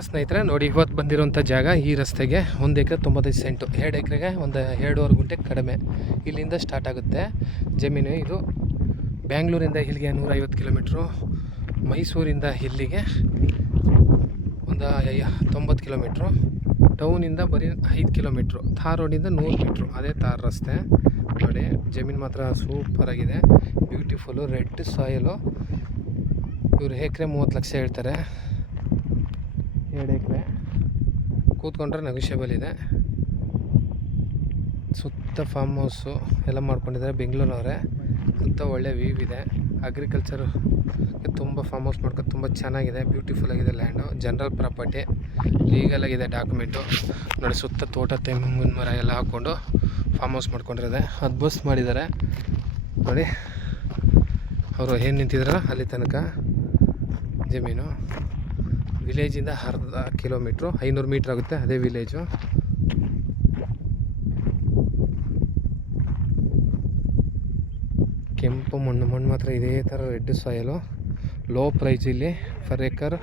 ಸ್ನೇಹಿತರೆ ನೋಡಿ, ಇವತ್ತು ಬಂದಿರೋಂಥ ಜಾಗ ಈ ರಸ್ತೆಗೆ 1 ಎಕರೆ 95 ಸೆಂಟು, 2 ಎಕರೆಗೆ ಒಂದು 2.5 ಗುಂಟೆ ಕಡಿಮೆ. ಇಲ್ಲಿಂದ ಸ್ಟಾರ್ಟ್ ಆಗುತ್ತೆ ಜಮೀನು. ಇದು ಬ್ಯಾಂಗ್ಳೂರಿಂದ ಇಲ್ಲಿಗೆ 150 ಕಿಲೋಮೀಟ್ರು, ಮೈಸೂರಿಂದ ಇಲ್ಲಿಗೆ ಒಂದು 90 ಕಿಲೋಮೀಟ್ರು, ಟೌನಿಂದ ಬರೀ 5 ಕಿಲೋಮೀಟ್ರು, ಥಾರ್ ರೋಡಿಂದ 100 ಮೀಟ್ರು, ಅದೇ ಥಾರ್ ರಸ್ತೆ. ನೋಡಿ ಜಮೀನು ಮಾತ್ರ ಸೂಪರಾಗಿದೆ, ಬ್ಯೂಟಿಫುಲ್ಲು, ರೆಡ್ ಸಾಯಿಲು. ಇವರು ಎಕರೆ 30 ಲಕ್ಷ ಹೇಳ್ತಾರೆ. 2 ಎಕರೆ ಕೂತ್ಕೊಂಡ್ರೆ ನೆಗೋಷಿಯಬಲ್ ಇದೆ. ಸುತ್ತ ಫಾರ್ಮ್ ಹೌಸು ಎಲ್ಲ ಮಾಡ್ಕೊಂಡಿದ್ದಾರೆ ಬೆಂಗಳೂರವರೇ. ಸುತ್ತ ಒಳ್ಳೆ ವ್ಯೂ ಇದೆ. ಅಗ್ರಿಕಲ್ಚರ್ ತುಂಬ ಫಾರ್ಮ್ ಹೌಸ್ ಮಾಡ್ಕೊಂಡು ತುಂಬ ಚೆನ್ನಾಗಿದೆ, ಬ್ಯೂಟಿಫುಲ್ ಆಗಿದೆ ಲ್ಯಾಂಡು. ಜನರಲ್ ಪ್ರಾಪರ್ಟಿ, ಲೀಗಲ್ ಆಗಿದೆ ಡಾಕ್ಯುಮೆಂಟು. ನೋಡಿ ಸುತ್ತ ತೋಟ, ತೆಂಗಿನ ಮರ ಎಲ್ಲ ಹಾಕ್ಕೊಂಡು ಫಾರ್ಮ್ ಹೌಸ್ ಮಾಡ್ಕೊಂಡಿರೋದೆ. ಅದು ಬಸ್ ಮಾಡಿದ್ದಾರೆ ನೋಡಿ, ಅವರು ಏನು ನಿಂತಿದ್ರಲ್ಲ ಅಲ್ಲಿ ತನಕ ಜಮೀನು. ವಿಲೇಜಿಂದ 1/2 ಕಿಲೋಮೀಟ್ರು, 500 ಮೀಟ್ರ್ ಆಗುತ್ತೆ, ಅದೇ ವಿಲೇಜು. ಕೆಂಪು ಮಣ್ಣು ಮಾತ್ರ ಇದೇ ಥರ ರೆಡ್ ಸಾಯಲು. ಲೋ ಪ್ರೈಸ್ ಇಲ್ಲಿ, ಪರ್ ಎಕರ್